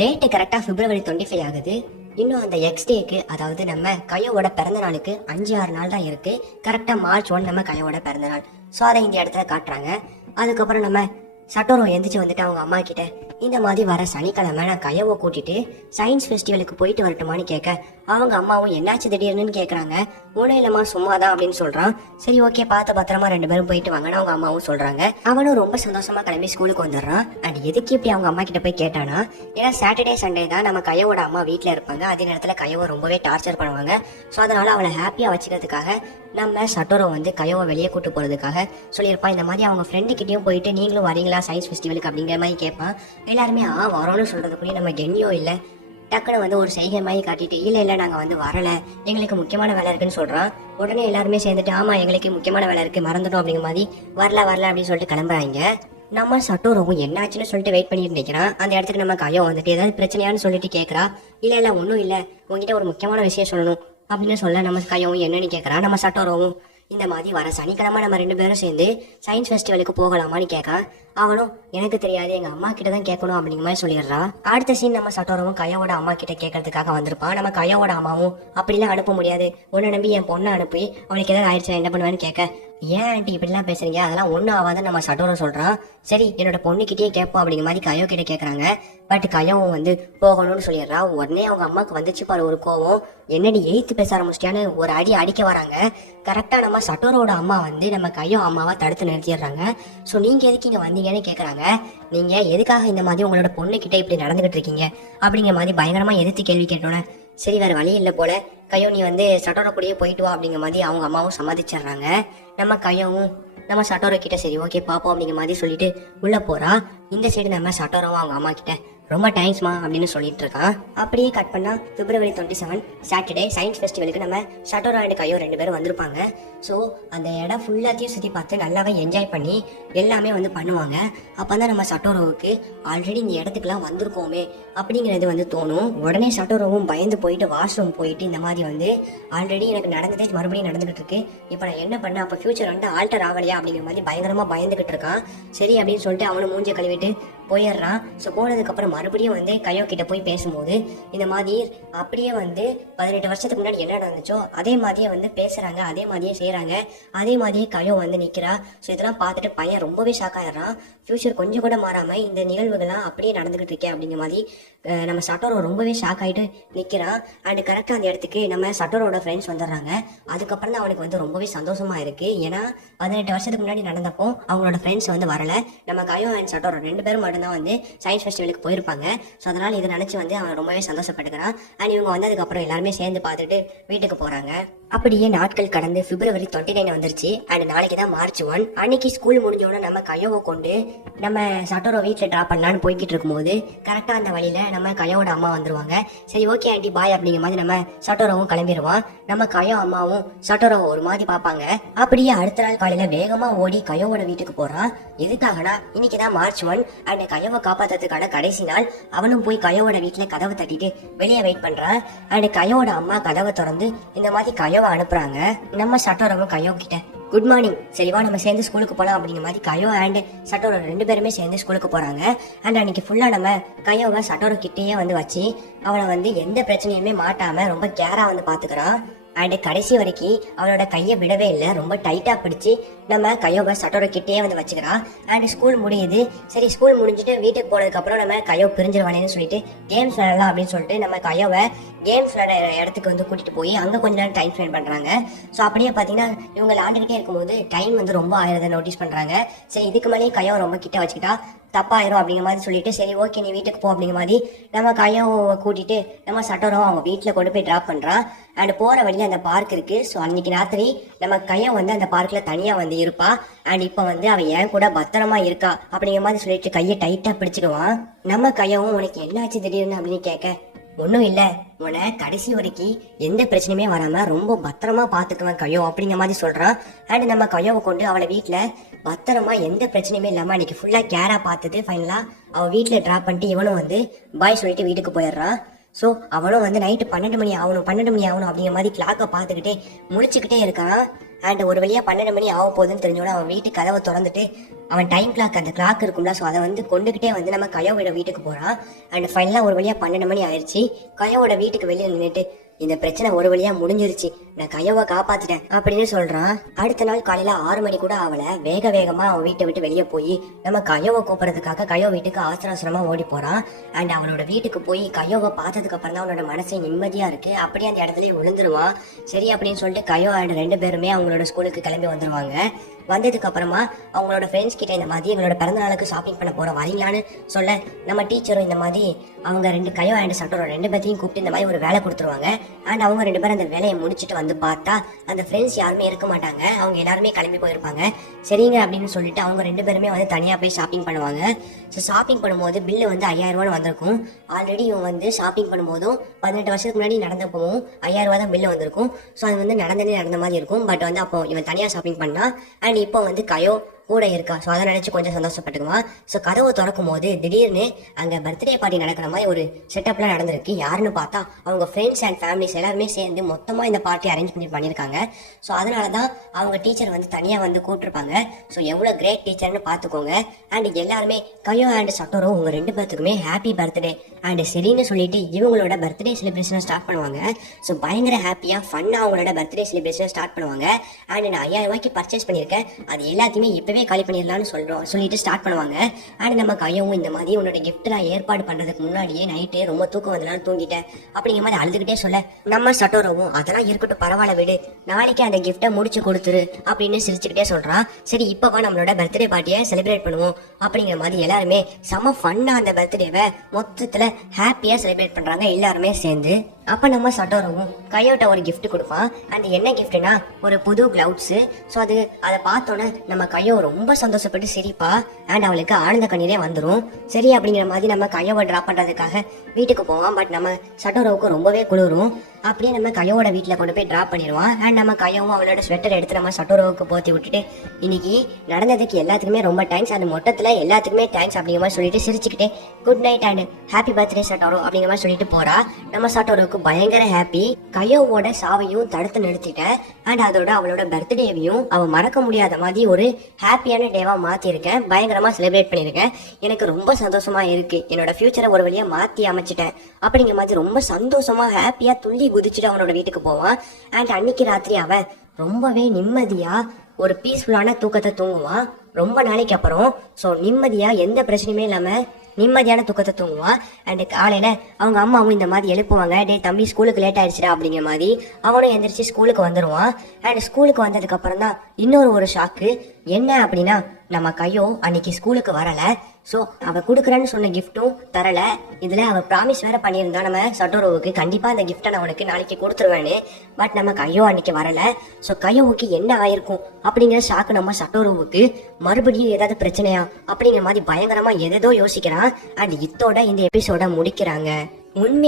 Date கரெக்டாக February 25 ஆகுது. இன்னும் அந்த டேக்கு, அதாவது நம்ம கையோட பிறந்த நாளுக்கு 5-6 நாள் தான் இருக்கு. கரெக்டாக March 1 நம்ம கையோட பிறந்த நாள். ஸோ அதை இந்த இடத்துல காட்டுறாங்க. அதுக்கப்புறம் நம்ம சட்டோரோ எந்திரிச்சு வந்துட்டு அவங்க அம்மா கிட்ட, இந்த மாதிரி வர சனிக்கிழமை நான் கையவை கூட்டிட்டு சயின்ஸ் ஃபெஸ்டிவலுக்கு போயிட்டு வரட்டுமான்னு கேட்க, அவங்க அம்மாவும் என்னாச்சு திடீர்னு கேட்குறாங்க. ஒன்றும் இல்லைம்மா சும்மாதான் அப்படின்னு சொல்கிறான். சரி ஓகே, பார்த்து பத்திரமா 2 பேரும் போயிட்டு வாங்கன்னு அவங்க அம்மாவும் சொல்கிறாங்க. அவனும் ரொம்ப சந்தோஷமா கிளம்பி ஸ்கூலுக்கு வந்துடுறான். அண்ட் எதுக்கு இப்படி அவங்க அம்மா கிட்ட போய் கேட்டானா, ஏன்னா சாட்டர்டே சண்டே தான் நம்ம கையோட அம்மா வீட்டில் இருப்பாங்க. அதே நேரத்தில் கையவை ரொம்பவே டார்ச்சர் பண்ணுவாங்க. ஸோ அதனால அவளை ஹாப்பியாக வச்சுக்கிறதுக்காக நம்ம சட்டோரோ வந்து கையோவை வெளியே கூட்டு போகிறதுக்காக சொல்லியிருப்பான். இந்த மாதிரி அவங்க ஃப்ரெண்டுக்கிட்டையும் போயிட்டு நீங்களும் வரீங்களா சயின்ஸ் ஃபெஸ்டிவலுக்கு அப்படிங்கிற மாதிரி கேட்பான். எல்லாருமே வரோன்னு சொல்கிறதுக்குள்ளேயே நம்ம கென்னியோ இல்லை டக்குன்னு வந்து ஒரு செய்கை மாதிரி காட்டிட்டு, இல்லை நாங்கள் வந்து வரலை, எங்களுக்கு முக்கியமான வேலை இருக்குன்னு சொல்கிறான். உடனே எல்லாருமே சேர்ந்துட்டு, ஆமாம் எங்களுக்கு முக்கியமான வேலை இருக்குது, மறந்துட்டோம் அப்படிங்கிற மாதிரி வரல அப்படின்னு சொல்லிட்டு கிளம்புறாங்க. நம்ம சட்டோரோவும் என்னாச்சுன்னு சொல்லிட்டு வெயிட் பண்ணிட்டு நிற்கிறான். அந்த இடத்துக்கு நம்ம கையோ வந்துட்டு ஏதாவது பிரச்சனையான்னு சொல்லிட்டு கேட்குறா. இல்லை ஒன்றும் இல்லை, உங்ககிட்ட ஒரு முக்கியமான விஷயம் சொல்லணும் அப்படின்னு சொல்ல நம்ம கையவும் என்னன்னு கேட்குறான். நம்ம சட்டோரோவும் இந்த மாதிரி வர சனிக்கிழமை நம்ம 2 பேரும் சேர்ந்து சயின்ஸ் ஃபெஸ்டிவலுக்கு போகலாமான்னு கேட்கான். அவனும் எனக்கு தெரியாது, எங்க அம்மா கிட்ட தான் கேட்கணும் அப்படிங்கிற மாதிரி சொல்லிடுறான். அடுத்த சீன் நம்ம சட்டோரவும் கையோட அம்மா கிட்ட கேட்கறதுக்காக வந்திருப்பான். நம்ம கையோட அம்மாவும் அப்படிலாம் அனுப்ப முடியாது, உன்னை நம்பி என் பொண்ணை அனுப்பி அவனுக்கு ஏதாவது ஆயிடுச்சு என்ன பண்ணுவேன்னு கேட்க, ஏன் ஆண்டி இப்படிலாம் பேசுறீங்க, அதெல்லாம் ஒன்றும் ஆகாதுன்னு நம்ம சட்டோரோ சொல்றான். சரி என்னோட பொண்ணுக்கிட்டே கேட்போம் அப்படிங்கிற மாதிரி கையோ கிட்ட கேட்கறாங்க. பட் கையவும் வந்து போகணும்னு சொல்லிடுறா. உடனே அவங்க அம்மாவுக்கு வந்துச்சு பாரு ஒரு கோவம், என்னடி எய்த்து பேச ஆரம்பிச்சிட்டியான்னு ஒரு அடிக்க வராங்க. கரெக்டா நம்ம சட்டோரோட அம்மா வந்து நம்ம கையோ அம்மாவை தடுத்து நிறுத்திடுறாங்க. ஸோ நீங்க எதுக்கு இங்க வந்தீங்கன்னு கேட்கறாங்க. நீங்க எதுக்காக இந்த மாதிரி உங்களோட பொண்ணுகிட்ட இப்படி நடந்துகிட்டு இருக்கீங்க அப்படிங்கிற மாதிரி பயங்கரமா எதிர்த்து கேள்வி கேட்டோன்னே, சரி வேற வழி இல்லை போல கையோ நீ வந்து சட்டோரோ கூடயே போயிட்டு வா அப்படிங்கிற மாதிரி அவங்க அம்மாவும் சம்மதிச்சிடுறாங்க. நம்ம கையோவும் நம்ம சட்டோரோ கிட்ட சரி ஓகே பாப்போம் அப்படிங்கிற மாதிரி சொல்லிட்டு உள்ள போறா. இந்த சைடு நம்ம சட்டோரோவும் அவங்க அம்மா கிட்ட ரொம்ப தேங்க்ஸ்மா அப்படின்னு சொல்லிட்டு இருக்கான். அப்படியே கட் பண்ணா February 27 சாட்டர்டே சயின்ஸ் ஃபெஸ்டிவலுக்கு நம்ம சட்டோரோ அண்ட் கையோ 2 பேரும் வந்திருப்பாங்க. ஸோ அந்த இடம் ஃபுல்லாத்தையும் சுற்றி பார்த்து நல்லாவே என்ஜாய் பண்ணி எல்லாமே வந்து பண்ணுவாங்க. அப்போ தான் நம்ம சட்டோரோவுக்கு ஆல்ரெடி இந்த இடத்துக்குலாம் வந்திருக்கோமே அப்படிங்கிறது வந்து தோணும். உடனே சட்டோரோவும் பயந்து போயிட்டு வாஷ்ரூம் போயிட்டு இந்த மாதிரி வந்து ஆல்ரெடி எனக்கு நடந்ததே மறுபடியும் நடந்துகிட்டு இருக்கு, இப்போ நான் என்ன பண்ணேன், அப்போ ஃபியூச்சர் வந்து ஆல்டர் ஆகலையா அப்படிங்கிற மாதிரி பயங்கரமாக பயந்துகிட்டு இருக்கான். சரி அப்படின்னு சொல்லிட்டு அவனை மூஞ்சியை கழுவிட்டு போயிடுறான். ஸோ போனதுக்கப்புறம் மறுபடியும் வந்து கையோ கிட்ட போய் பேசும்போது இந்த மாதிரி அப்படியே வந்து 18 வருஷத்துக்கு முன்னாடி என்ன நடந்துச்சோ அதே மாதிரியே வந்து பேசுறாங்க, அதே மாதிரியே செய்யறாங்க, அதே மாதிரியே கையோ வந்து நிக்கிறா. ஸோ இதெல்லாம் பார்த்துட்டு பையன் ரொம்பவே ஷாக் ஆயிடுறான். ஃபியூச்சர் கொஞ்சம் கூட மாறாம இந்த நிகழ்வுகள்லாம் அப்படியே நடந்துகிட்டு இருக்கேன் அப்படிங்கிற மாதிரி நம்ம சட்டோரோ ரொம்பவே ஷாக் ஆகிட்டு நிற்கிறான். அண்ட் கரெக்டாக அந்த இடத்துக்கு நம்ம சட்டோரோட ஃப்ரெண்ட்ஸ் வந்துடுறாங்க. அதுக்கப்புறம் தான் அவனுக்கு வந்து ரொம்பவே சந்தோஷமா இருக்கு. ஏன்னா 18 வருஷத்துக்கு முன்னாடி நடந்தப்போ அவங்களோட ஃப்ரெண்ட்ஸ் வந்து வரல, நம்ம கையோ அண்ட் சட்டோரோ 2 பேரும் மட்டும்தான் வந்து சயின்ஸ் ஃபெஸ்டிவலுக்கு போயிருப்பாங்க. ஸோ அதனால இதை நினைச்சு வந்து அவன் ரொம்பவே சந்தோஷப்பட்டுக்கிறான். அண்ட் இவங்க வந்ததுக்கப்புறம் எல்லாருமே சேர்ந்து பார்த்துட்டு வீட்டுக்கு போறாங்க. அப்படியே நாட்கள் கடந்து February 29 வந்துருச்சு. அண்ட் நாளைக்கு தான் March 1. அன்னைக்கு ஸ்கூல் முடிஞ்சோடனே நம்ம கையோவை கொண்டு நம்ம சட்டோரோ வீட்டில் ட்ராப் பண்ணலான்னு போய்கிட்டு இருக்கும்போது கரெக்டாக அந்த வழியில நம்ம கையோட அம்மா வந்துருவாங்க. சரி ஓகே ஆண்டி பாய் அப்படிங்கிற மாதிரி நம்ம சட்டோரோவும் கிளம்பிடுவான். நம்ம கையோ அம்மாவும் சட்டோரோவை ஒரு மாதிரி பார்ப்பாங்க. அப்படியே அடுத்த நாள் காலையில வேகமா ஓடி கையோட வீட்டுக்கு போறான். எதுக்காகனா இன்னைக்கு தான் March 1 அண்ட் கையோவை காப்பாத்துறதுக்கான கடைசி நாள். அவனும் போய் கையோட வீட்டுல கதவை தட்டிட்டு வெளியே வெயிட் பண்றான். அண்ட் கையோட அம்மா கதவை திறந்து இந்த மாதிரி கையோவை அனுப்புறாங்க. நம்ம சட்டோரோவும் கையோ கிட்ட குட் மார்னிங், சரிவா நம்ம சேர்ந்து ஸ்கூலுக்கு போகலாம் அப்படிங்கிற மாதிரி கையோ அண்ட் சட்டோரோ 2 பேருமே சேர்ந்து ஸ்கூலுக்கு போறாங்க. அண்ட் அன்னைக்கு ஃபுல்லா நம்ம கையோவை சட்டோரோ கிட்டேயே வந்து வச்சு அவனை வந்து எந்த பிரச்சனையுமே மாட்டாம ரொம்ப கேரா வந்து பாத்துக்கிறான். அண்ட் கடைசி வரைக்கும் அவனோட கையை விடவே இல்லை, ரொம்ப டைட்டா பிடிச்சி நம்ம கையோவை சட்டோரோ கிட்டேயே வந்து வச்சுக்கிறான். அண்ட் ஸ்கூல் முடியுது. சரி ஸ்கூல் முடிஞ்சுட்டு வீட்டுக்கு போனதுக்கு அப்புறம் நம்ம கையோ பிரிஞ்சிருவானேன்னு சொல்லிட்டு கேம்ஸ் விளையாடலாம் அப்படின்னு சொல்லிட்டு நம்ம கையோவை கேம்ஸ் விளையாட இடத்துக்கு வந்து கூட்டிட்டு போய் அங்க கொஞ்ச நேரம் டைம் ஸ்பெண்ட் பண்றாங்க. ஸோ அப்படியே பாத்தீங்கன்னா இவங்க விளையாண்டுக்கிட்டே இருக்கும்போது டைம் வந்து ரொம்ப ஆயிரத்தை நோட்டீஸ் பண்றாங்க. சரி இதுக்கு மேலேயும் கையோ ரொம்ப கிட்ட வச்சுக்கிட்டா தப்பாயிரும் அப்படிங்கிற மாதிரி சொல்லிட்டு சரி ஓகே நீ வீட்டுக்கு போ அப்படிங்கிற மாதிரி நம்ம கையோ கூட்டிட்டு நம்ம சட்டோரோ அவங்க வீட்டுல கொண்டு போய் டிராப் பண்றான். அண்ட் போற வழியில அந்த பார்க் இருக்கு. ஸோ அன்னைக்கு ராத்திரி நம்ம கையோ வந்து அந்த பார்க்ல தனியா வந்து இருப்பா. அண்ட் இப்ப வந்து அவன் ஏன் கூட பத்திரமா இருக்கா அப்படிங்கிற மாதிரி சொல்லிட்டு கையை டைட்டா பிடிச்சிடுவான். நம்ம கையவும் உனக்கு என்னாச்சு திடீர்னு அப்படின்னு கேட்க, ஒன்றும் இல்லை, உன்னை கடைசி வரைக்கும் எந்த பிரச்சனையுமே வராம ரொம்ப பத்திரமா பாத்துக்குவேன் கையோ அப்படிங்கிற மாதிரி சொல்றான். அண்ட் நம்ம கையோவை கொண்டு அவளை வீட்டுல பத்திரமா எந்த பிரச்சனையுமே இல்லாம அன்னைக்கு ஃபுல்லா கேரா பார்த்துட்டு ஃபைனலா அவ வீட்டுல டிராப் பண்ணிட்டு இவனும் வந்து பாய் சொல்லிட்டு வீட்டுக்கு போயிடுறான். ஸோ அவனும் வந்து நைட்டு 12 மணி ஆகணும் அப்படிங்கிற மாதிரி கிளாக்கை பார்த்துக்கிட்டே முழிச்சுக்கிட்டே இருக்கான். அண்ட் ஒரு வழியாக 12 மணி ஆக போகுதுன்னு தெரிஞ்சோட அவன் வீட்டு கதவை திறந்துட்டு அவன் டைம் கிளாக் அந்த கிளாக் இருக்கும்ல, ஸோ அதை வந்து கொண்டுகிட்டே வந்து நம்ம கயோவோட வீட்டுக்கு போகிறான். அண்ட் ஃபைனலாக ஒரு வழியாக 12 மணி ஆயிடுச்சு. கயோவோட வீட்டுக்கு வெளியே நின்றுட்டு இந்த பிரச்சனை ஒரு வழியா முடிஞ்சிருச்சு, நான் கையோவை காப்பாத்திட்டேன் அப்படின்னு சொல்றான். அடுத்த நாள் காலையில 6 மணி கூட அவளை வேகமா அவன் வீட்டை விட்டு வெளியே போய் நம்ம கையோவை கூப்பிடறதுக்காக கையோ வீட்டுக்கு அவசரமா ஓடி போறான். அண்ட் அவளோட வீட்டுக்கு போய் கையோவை பார்த்ததுக்கு அப்புறம் தான் அவனோட மனசே நிம்மதியா இருக்கு. அப்படியே அந்த இடத்துல விழுந்துருவான். சரி அப்படின்னு சொல்லிட்டு கையோ அண்ட் 2 பேருமே அவங்களோட ஸ்கூலுக்கு கிளம்பி வந்துருவாங்க. வந்ததுக்கு அப்புறமா அவங்களோட ஃப்ரெண்ட்ஸ் கிட்ட இந்த மாதிரி எங்களோட பிறந்த நாளுக்கு ஷாப்பிங் பண்ண போறோம் வரீங்களான்னு சொல்ல, நம்ம டீச்சரும் இந்த மாதிரி அவங்க கையோ அண்ட் சட்டோட 2 பேர்த்தையும் கூப்பிட்டு இந்த மாதிரி ஒரு வேலை கொடுத்துருவாங்க. அண்ட் அவங்க 2 பேரும் அந்த வேலையை முடிச்சுட்டு வந்து பார்த்தா அந்த ஃப்ரெண்ட்ஸ் யாருமே இருக்க மாட்டாங்க, அவங்க எல்லாருமே கிளம்பி போயிருப்பாங்க. சரிங்க அப்படின்னு சொல்லிட்டு அவங்க 2 பேருமே வந்து தனியா போய் ஷாப்பிங் பண்ணுவாங்க. ஸோ ஷாப்பிங் பண்ணும்போது பில்லு வந்து 5000 ரூபான்னு வந்திருக்கும். ஆல்ரெடி இவன் வந்து ஷாப்பிங் பண்ணும்போதும் 18 வருஷத்துக்கு முன்னாடி நடந்தப்பவும் 5000 ரூபா தான் பில்லு வந்திருக்கும். ஸோ அது வந்து நடந்த மாதிரி இருக்கும். பட் வந்து அப்போ இவன் தனியா ஷாப்பிங் பண்ணா. அண்ட் இப்போ வந்து கயோ கூட இருக்கா. ஸோ அதை நினைச்சு கொஞ்சம் சந்தோஷப்பட்டுக்குவான். ஸோ கதவை திறக்கும் போது திடீர்னு அங்கே பர்த்டே பார்ட்டி நடக்கிற மாதிரி ஒரு செட்டப்லாம் நடந்திருக்கு. யாருன்னு பார்த்தா அவங்க ஃப்ரெண்ட்ஸ் அண்ட் ஃபேமிலிஸ் எல்லாருமே சேர்ந்து மொத்தமாக இந்த பார்ட்டி அரேஞ்ச் பண்ணியிருக்காங்க. ஸோ அதனால தான் அவங்க டீச்சர் வந்து தனியாக வந்து கூப்பிட்டுருப்பாங்க. ஸோ எவ்வளோ கிரேட் டீச்சர்னு பார்த்துக்கோங்க. அண்ட் எல்லாருமே கையோ அண்ட் சட்டோரோ உங்க 2 பேர்த்துக்குமே ஹாப்பி பர்த்டே அண்ட் சரின்னு சொல்லிட்டு இவங்களோட பர்த்டே செலிப்ரேஷனை ஸ்டார்ட் பண்ணுவாங்க. ஸோ பயங்கர ஹாப்பியாக ஃபன்னாக அவங்களோட பர்த்டே செலிப்ரேஷனை ஸ்டார்ட் பண்ணுவாங்க. அண்ட் நான் 5000 ரூபாய்க்கு பர்ச்சேஸ் பண்ணியிருக்கேன், அது எல்லாத்தையுமே இப்போவே காலி பண்ணிடலாம்னு சொல்லிட்டு ஸ்டார்ட் பண்ணுவாங்க. அண்ட் நம்ம கையவும் இந்த மாதிரி உன்னோட கிஃப்ட் நான் ஏற்பாடு பண்றதுக்கு முன்னாடியே நைட்டு ரொம்ப தூக்கம் வந்தனால தூங்கிட்டேன் அப்படிங்கிற மாதிரி அழுதுகிட்டே சொல்ல, நம்ம சட்டோரவும் அதெல்லாம் இருக்கட்டும் பரவாயில்ல விடு, நாளைக்கு அந்த கிஃப்ட்டை முடிச்சு கொடுத்துரு அப்படின்னு சிரிச்சுக்கிட்டே சொல்றான். சரி இப்பவா நம்மளோட பர்த்டே பார்ட்டியை செலிப்ரேட் பண்ணுவோம் அப்படிங்கிற மாதிரி எல்லாருமே செம ஃபன்னா அந்த பர்த்டேவை மொத்தத்துல ஹாப்பியா செலிப்ரேட் பண்றாங்க எல்லாருமே சேர்ந்து. அப்ப நம்ம சட்டோரவும் கையோட்ட ஒரு கிஃப்ட் கொடுப்பான். அண்ட் என்ன கிஃப்ட்னா ஒரு புது கிளவுட்ஸ். ஸோ அதை பார்த்தோன்னே நம்ம கையோ ரொம்ப சந்தோஷப்பட்டு சிரிப்பா. அண்ட் அவளுக்கு ஆனந்த கண்ணீரே வந்துடும். சரி அப்படிங்கிற மாதிரி நம்ம கையோவை ட்ராப் பண்றதுக்காக வீட்டுக்கு போவான். பட் நம்ம சட்டோரவுக்கு ரொம்பவே குளிரும். அப்படியே நம்ம கையோட வீட்டில் கொண்டு போய் ட்ராப் பண்ணிடுவான். அண்ட் நம்ம கையவும் அவளோட ஸ்வெட்டர் எடுத்து நம்ம சட்டோரவுக்கு போத்தி விட்டுட்டு இன்னைக்கு நடந்ததுக்கு எல்லாத்துக்குமே ரொம்ப தேங்க்ஸ், அந்த மொத்தத்தில் எல்லாத்துக்குமே தேங்க்ஸ் அப்படிங்கிற மாதிரி சொல்லிட்டு சிரிச்சுக்கிட்டே good night and happy birthday சட்டோரோ அப்படிங்கிற மாதிரி சொல்லிட்டு போறா. நம்ம சட்டோரோவுக்கு பயங்கர ஹாப்பி. கையோவோட சாவையும் தடுத்து நிறுத்திட்டேன். அண்ட் அதோட அவளோட பர்த்டேவையும் அவ மறக்க முடியாத மாதிரி ஒரு ஹாப்பியான டேவா மாத்திருக்கேன், பயங்கரமா செலிப்ரேட் பண்ணிருக்கேன். எனக்கு ரொம்ப சந்தோஷமா இருக்கு, என்னோட ஃபியூச்சரை ஒரு வழியா மாத்தி அமைச்சிட்டேன் அப்படிங்கிற மாதிரி ரொம்ப சந்தோஷமா ஹாப்பியா துள்ளி குதிச்சுட்டு அவனோட வீட்டுக்கு போவான். அண்ட் அன்னைக்கு ராத்திரி அவன் ரொம்பவே நிம்மதியா ஒரு பீஸ்ஃபுல்லான தூக்கத்தை தூங்குவான் ரொம்ப நாளைக்கு அப்புறம். ஸோ நிம்மதியா எந்த பிரச்சனையுமே இல்லாம நிம்மதியான தூக்கத்தை தூங்குவான். அண்ட் காலையில அவங்க அம்மாவும் இந்த மாதிரி எழுப்புவாங்க, டே தம்பி ஸ்கூலுக்கு லேட் ஆயிடுச்சுடா அப்படிங்கிற மாதிரி. அவனும் எந்திரிச்சு ஸ்கூலுக்கு வந்துடுவான். அண்ட் ஸ்கூலுக்கு வந்ததுக்கு அப்புறம் தான் இன்னொரு ஷாக்கு. என்ன அப்படின்னா நம்ம கையோ அன்னைக்கு ஸ்கூலுக்கு வரல. ஸோ அவ கொடுக்குறேன்னு சொன்ன கிஃப்ட்டும் தரல. இதுல அவ ப்ராமிஸ் வேற பண்ணியிருந்தா நம்ம சட்டோரோவுக்கு கண்டிப்பா அந்த கிஃப்டை நான் உனக்கு நாளைக்கு கொடுத்துருவேன்னு. பட் நம்ம கையோ அன்னைக்கு வரல. ஸோ கையோவுக்கு என்ன ஆயிருக்கும் அப்படிங்கிற ஷாக்கு நம்ம சட்டோரோவுக்கு. மறுபடியும் ஏதாவது பிரச்சனையா அப்படிங்கிற மாதிரி பயங்கரமா எதோ யோசிக்கிறான். அண்ட் இத்தோட இந்த எபிசோட முடிக்கிறாங்க. உண்மை